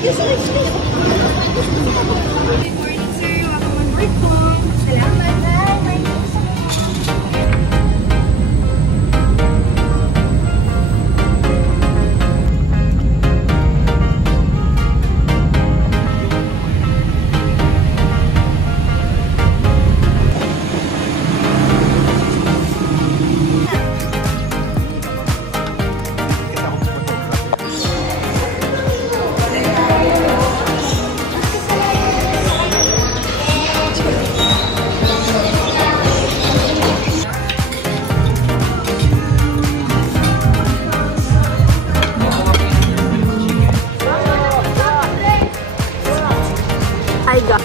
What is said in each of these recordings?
Good morning, sir. Welcome on board po. Salamat. I got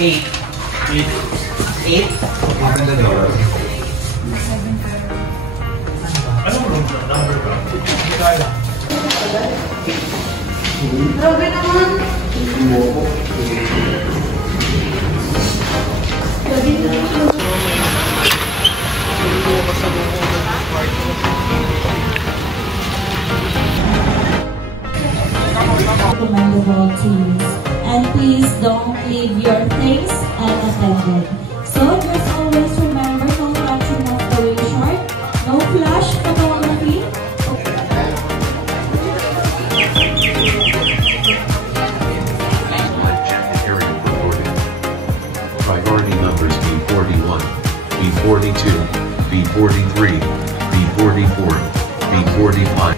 Eight. Anong number ba? Kaya. Grabe naman. Commendable teams. And please don't leave your things unattended. So just always remember, no touching of the way short, no flash photography. Priority numbers B41, B42, B43, B44, B45.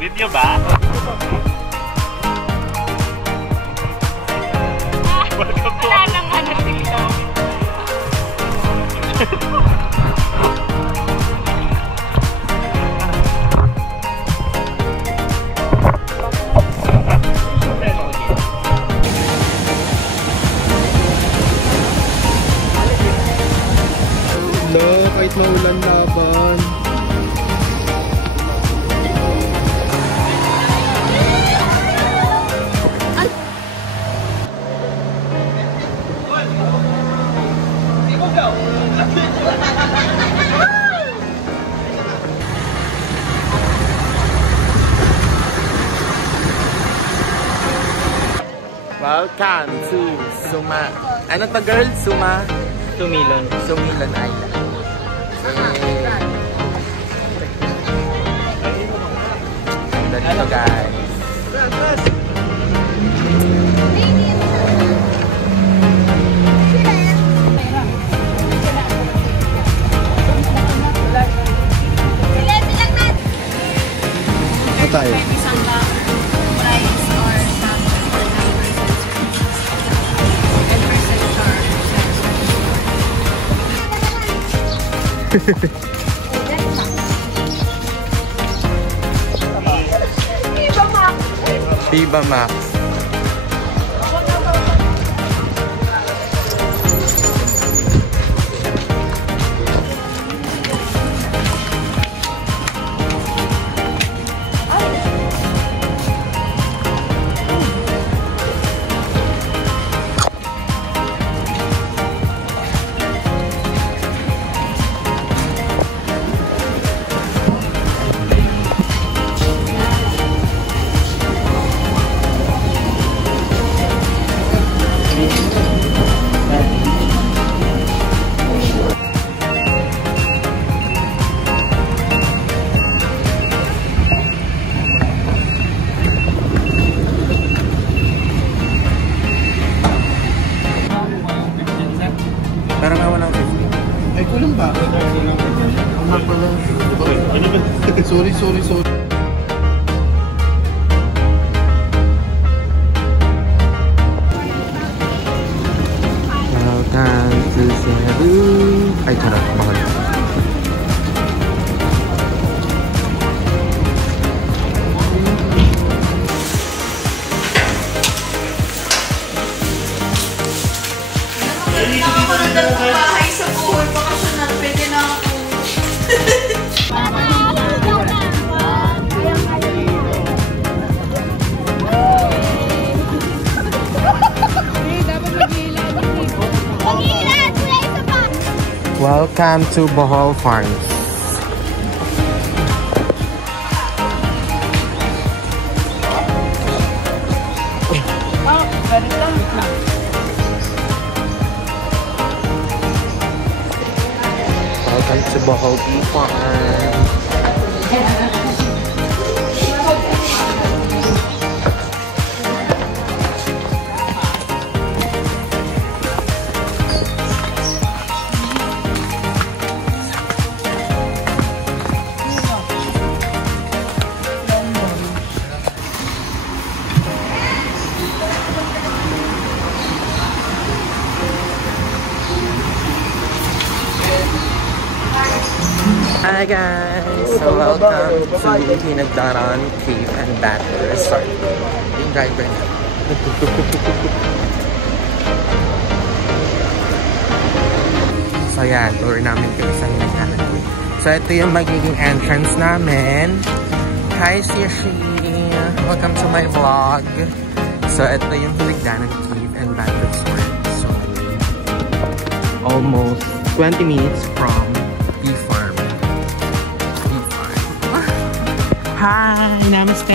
Video ba? Wala nang ano TikTok. No, kahit maulan laban. Welcome to Sumat. Ano to girl? Sumilon. Sumilon Island. Ganda dito guys. Ano tayo? Viva Max. Parang nga walang 50. Ay, kulang ba? Ang pala. Sorry. Welcome to Cebu. Ay, charot. Mahal. Ako na daw ng bahay sa buhol. Bakasyonan, pwede na ako. Welcome to Bohol Farms. Welcome to Bohol Farm. Hi guys! So welcome to Hinagdaran Cave and Battle Resort. Yung driver na. So yan, tour namin kayo sa Hinagdaran Cave. So ito yung magiging entrance namin. Hi Shishi! Welcome to my vlog. So ito yung Hinagdaran Cave and Battle Resort. So almost 20 minutes from Bee Farm. Hi! Namaste!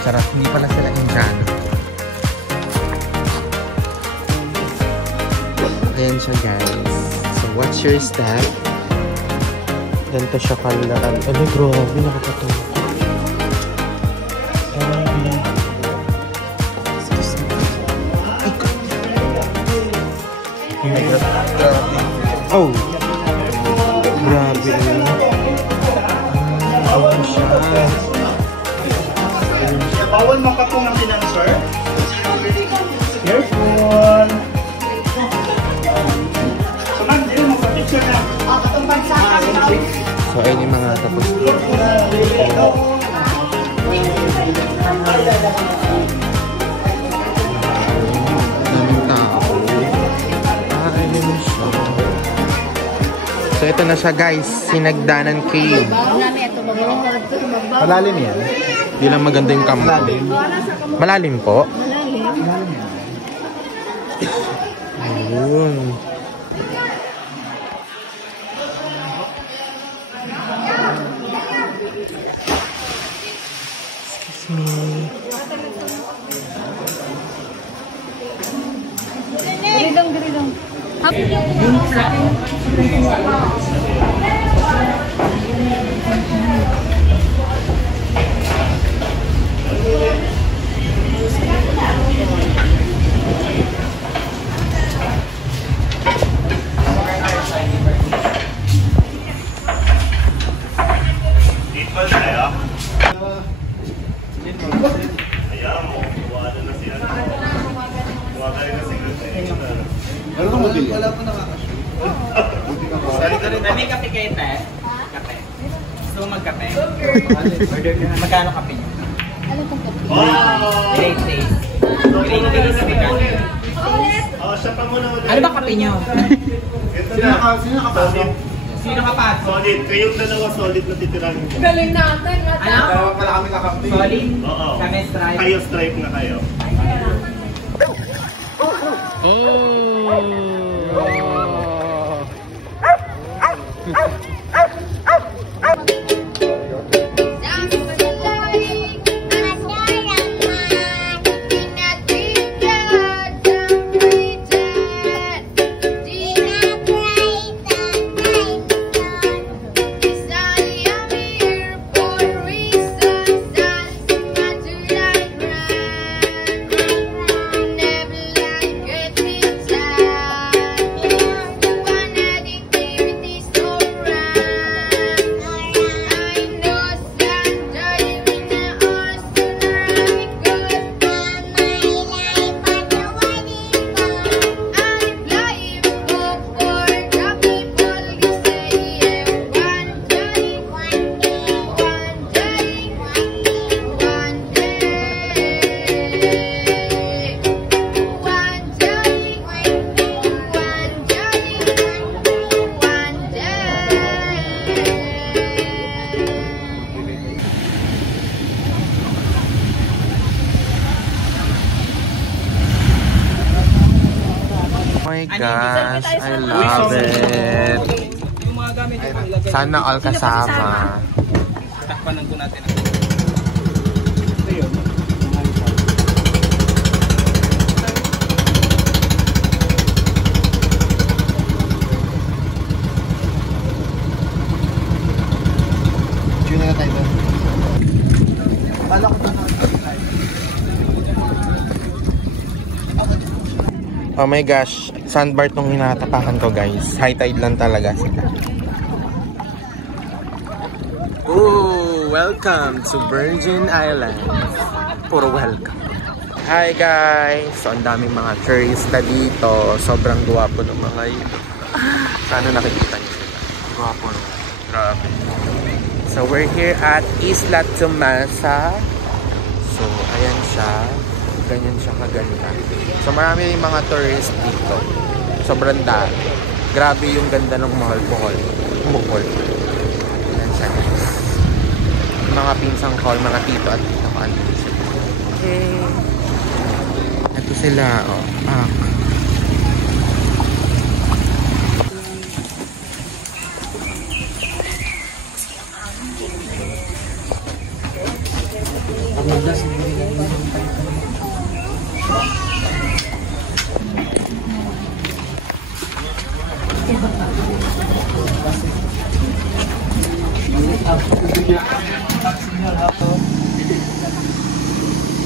Charot, hindi pala sila Indian. Ayan siya guys. So what's your step? Ganito siya kalaan. Ano, grabe, nakapatawa. Excuse me. Ay, grabe. Oh! Grabe. Bawal makapong ang sir. Careful. So, ma'am, dito mag-picture na. So, ayun yung mga tapos. Daming tao. Ayun siya. So, ito na siya guys. Hinagdanan Cave. Malalim yan. Hindi lang maganda yung kampo. Malalim po? Malalim. Ayun. Excuse me. diri lang. Wala pa nakakashoot. May kape kayo, te? Kape. Gusto mo magkape? Magkano kape niyo? Ano pong kape? Great taste. Great taste. Siya pa muna ulit. Ano ba kape niyo? Sino nakapasok? Sino kapasok? Solid. Kayong dalawa solid na titirahin ko. Galing natin. Ano? Dalawa pala kami kakampi. Solid? Oo. Kami stripe. Kayo stripe na kayo. Oh my gosh, I love it. Sana all kasama. Takpanan ko natin. Junior na tayo. Bala ko na. Oh my gosh, sandbar tong hinatapakan ko guys. High tide lang talaga sila. Ooh, welcome to Virgin Islands. Puro welcome. Hi guys! So, ang daming mga turista dito. Sobrang guwapo ng mga yun. Sana nakikita niyo sila. Guwapo no? Grabe. So, we're here at Isla Tomasa. So, ayan siya. Ganyan siya kaganda. So marami yung mga tourist dito. Sobrang dami. Grabe yung ganda ng Bohol. Ayan siya. Yung mga pinsang call, mga tito at tito ko. Okay. Ito sila. Oh.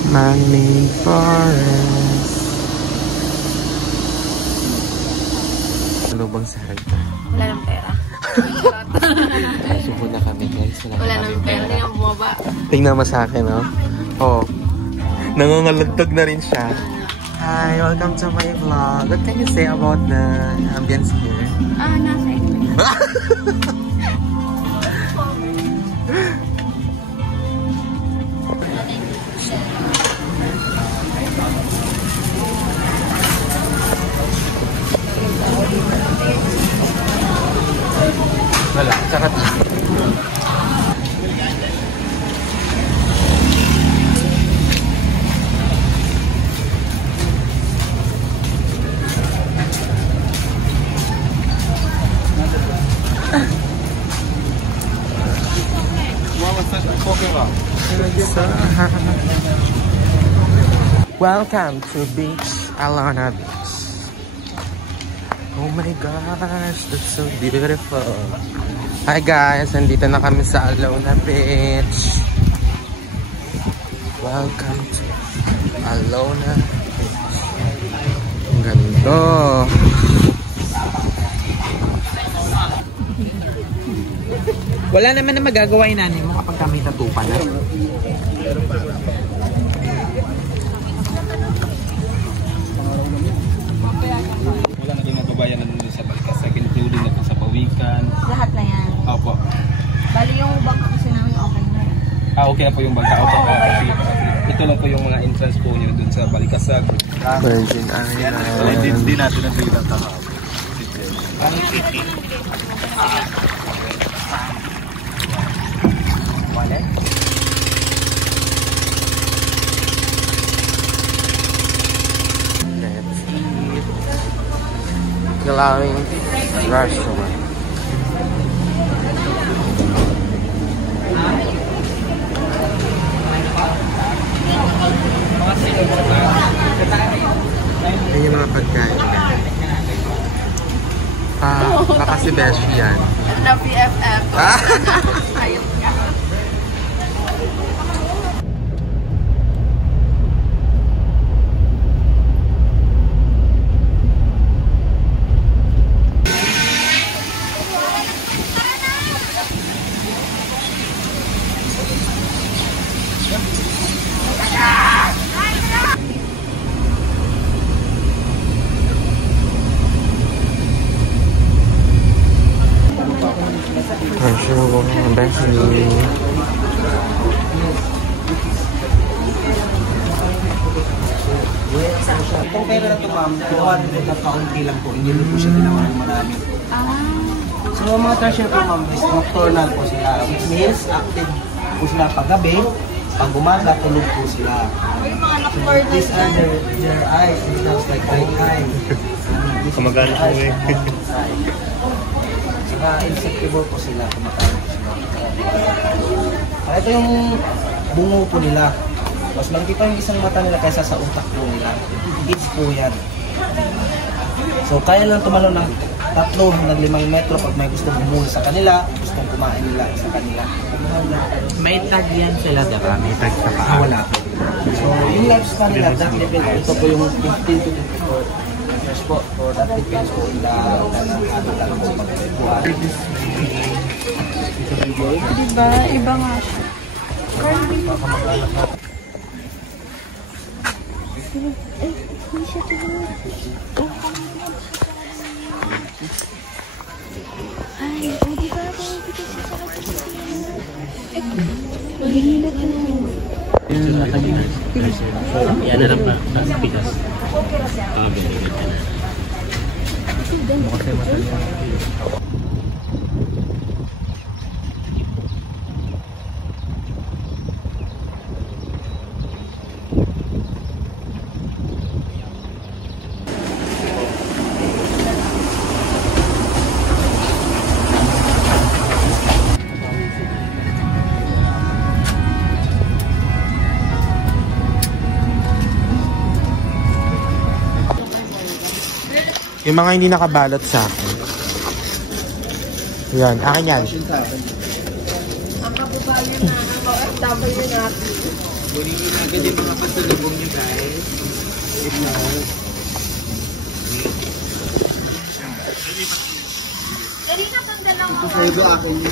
Man-made forest. Ano bang salita? Wala ng pera. Subo na kami guys. Wala ng pera. Hindi ako bumaba. Tingnan mo sa akin, no? Oh. Nangangalagtag na rin siya. Hi, welcome to my vlog. What can you say about the ambience here? Nasa Wala, sarap. Welcome to Beach Alana Beach. Oh my gosh, that's so beautiful. Hi guys, nandito na kami sa Alona Beach. Welcome to Alona Beach. Ang ganda. Wala naman na magagawa yung nanay mo kapag kami tatupa na. Wala na yung magabayan na nandun sa Balikasag, including na sa Pawikan. Lahat na yan. Opo. Bali yung bangka kasi namin okay na yan. Okay na po yung bangka. Opo. Kasi ito lang po yung mga entrance po nyo dun sa Balikasag. Virgin Island. Hindi natin ang bilang tama. Wala? Let's eat. Kilawing restaurant. Yan yung mga pagkain. Baka si Beshi yan. Na BFF. Ayun ka. Bonjour, Beshi. Itong pera na ito ma'am, ginawa nila na kaunti lang po, hindi po siya ginawa ng marami. So yung mga treasure po ma'am, is nocturnal po sila, which means active po sila paggabi, pag umaga, tulog po sila. So these are their eyes, it looks like right eye. Kumagana po eh. Saka insectivore po sila, kumakain po sila. Ito yung bungo po nila. Mas malaki pa yung isang mata nila kaysa sa utak po nila. It's po yan. So kaya lang tumalo ng 3 hanggang 5 metro pag may gusto bumuli sa kanila, gustong kumain nila sa kanila. May tag yan sila, diba? May tag sa paa. Wala po. So yung lifespan nila, that depends. Ito po yung 15 to 24 years po. For that depends po nila ano lang po pagkakuha. Diba? Iba nga siya. Yan na lang na sa Pinas. Yung mga hindi nakabalot sa akin. Yan, akin yan. Ang kababayan na ang OFW natin. Agad yung mga pasalubong nyo guys. Dali na pang dalawang.